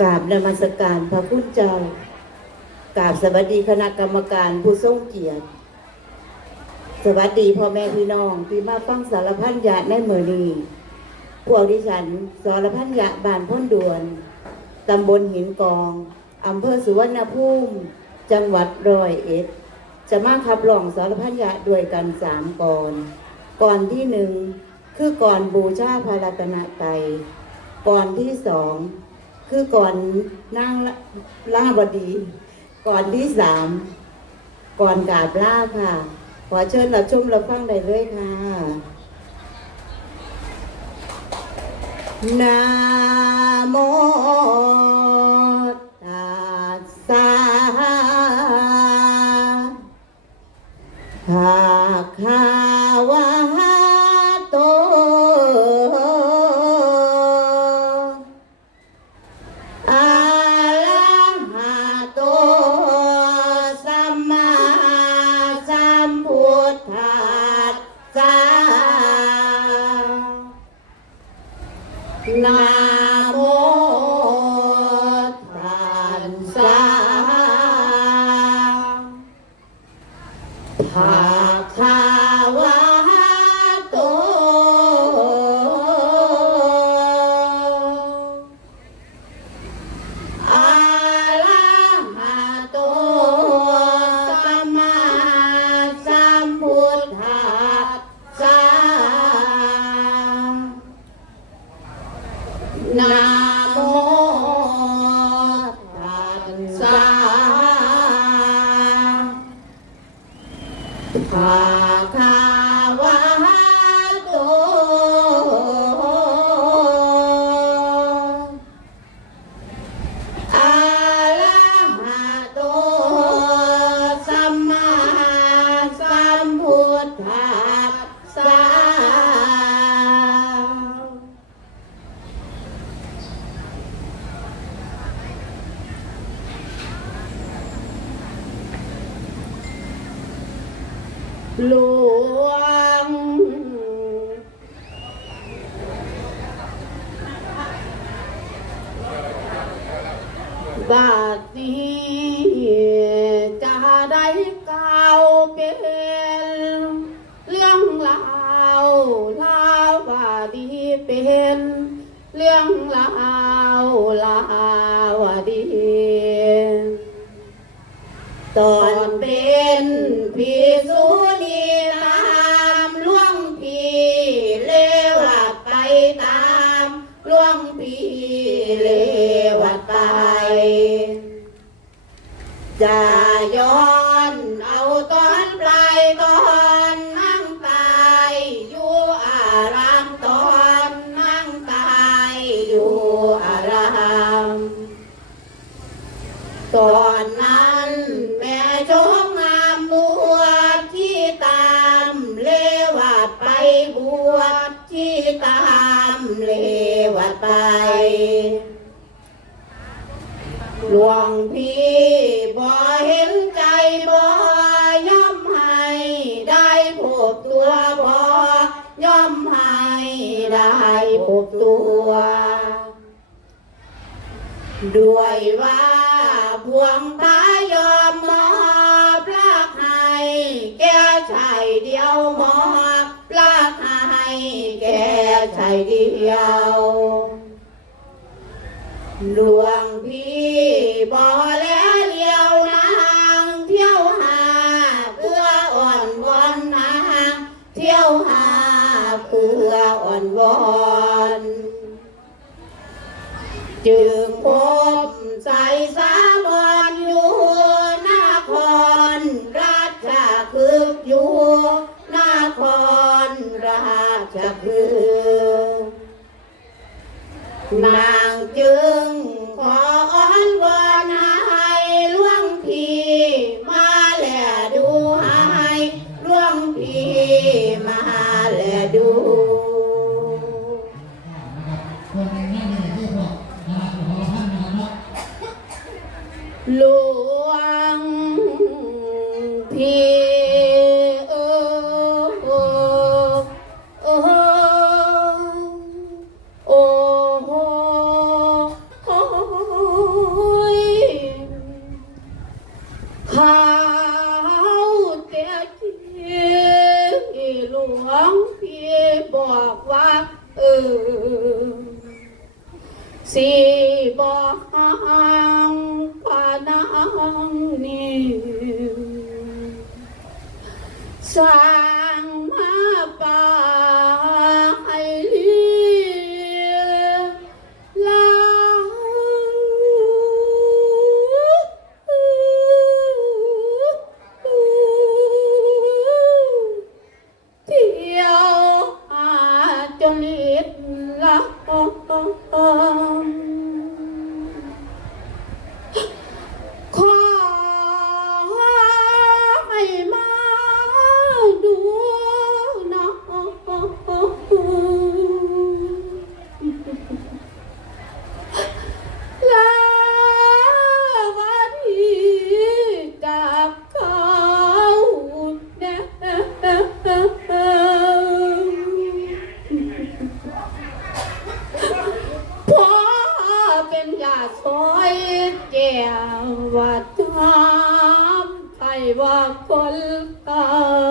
กราบนมัสการพระคุณเจ้ากราบสวัสดีคณะกรรมการผู้ทรงเกียรติ สวัสดีพ่อแม่พี่น้องที่มาฟังสารพันยะในเมือนีพวกดิฉันสารพันยะบ้านพ้นด่วนตำบลหินกองอำเภอสุวรรณภูมิจังหวัดร้อยเอ็ด จะมาขับร้องสารพันยะด้วยกันสามก่อนก่อนที่หนึ่งคือก่อนบูชาพระรัตนตรัยก่อนที่สอง คือก่อนนั่งล่าบดี ก่อนที่สามก่อนกาบล่าค่ะ ขอเชิญรับชมรับฟังได้เลยค่ะนะโม น หลวงบารีจะได้เก่าเป็นเรื่องราวลาวบาดีเป็นเรื่องราวลาวดี ตอนเป็นพี่สุ ด้วยว่าพวงพายอมมอบลักให้แก่ชายเดียวมอบลักให้แก่ชายเดียวหลวงพี่บอแล้ว จึงพบใส่สามอนอยู่นครราชคืบอยู่นครราชคือนางจึง หลวงพี่โอ้โอ้โอ้โอ้ข้าวเตี้หลวงพี่บอกว่าเออ สีบ่หังปานังนิสังมาปา का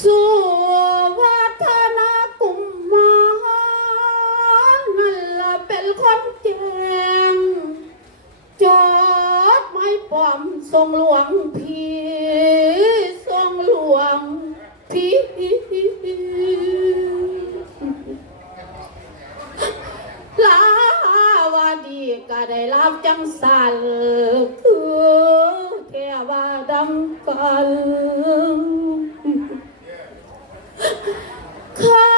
สุวัฒนกุมาล่ะเป็นคนแจงจอดไม่ปลอมทรงหลวงพีทรงหลวงพีลาวาดีก็ได้รับจังสันคืเทวาดักัน cry.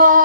Lord.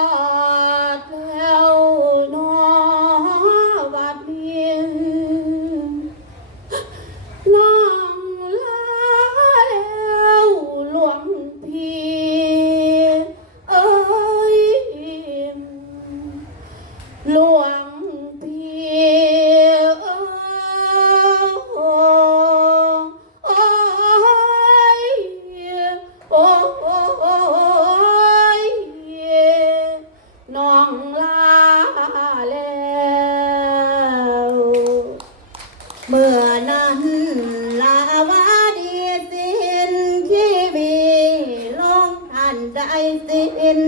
สิ้น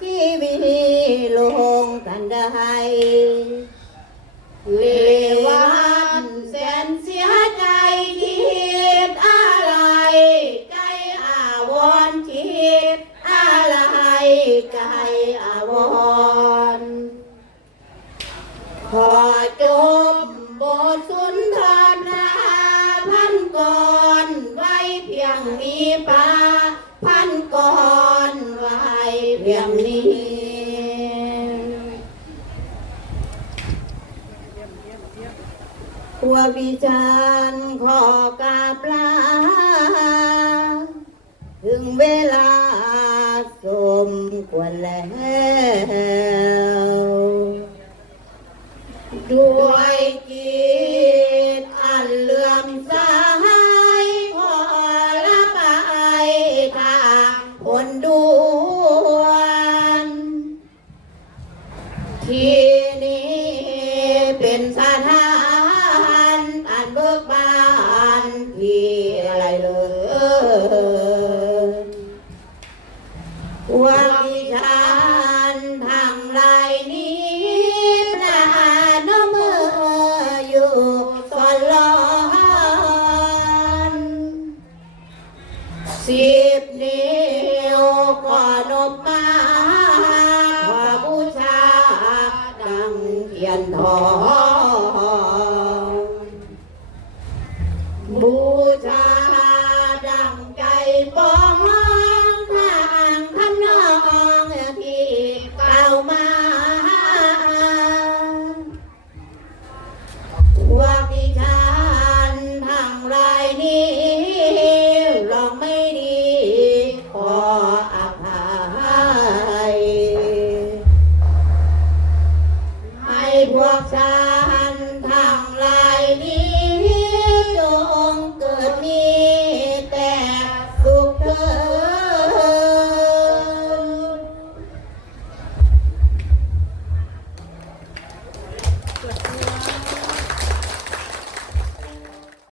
ชีวิตลงทันใดเลวันแสนเสียใจคิดอะไร ใจอาวรณ์คิดอะไรใจอาวรณ์ขอจบบทสุนทรนาพันก่อนไว้เพียงนี้ป ววิจารณ์ขอกาบลา ถึงเวลาสมควรแล้วด้วย Father.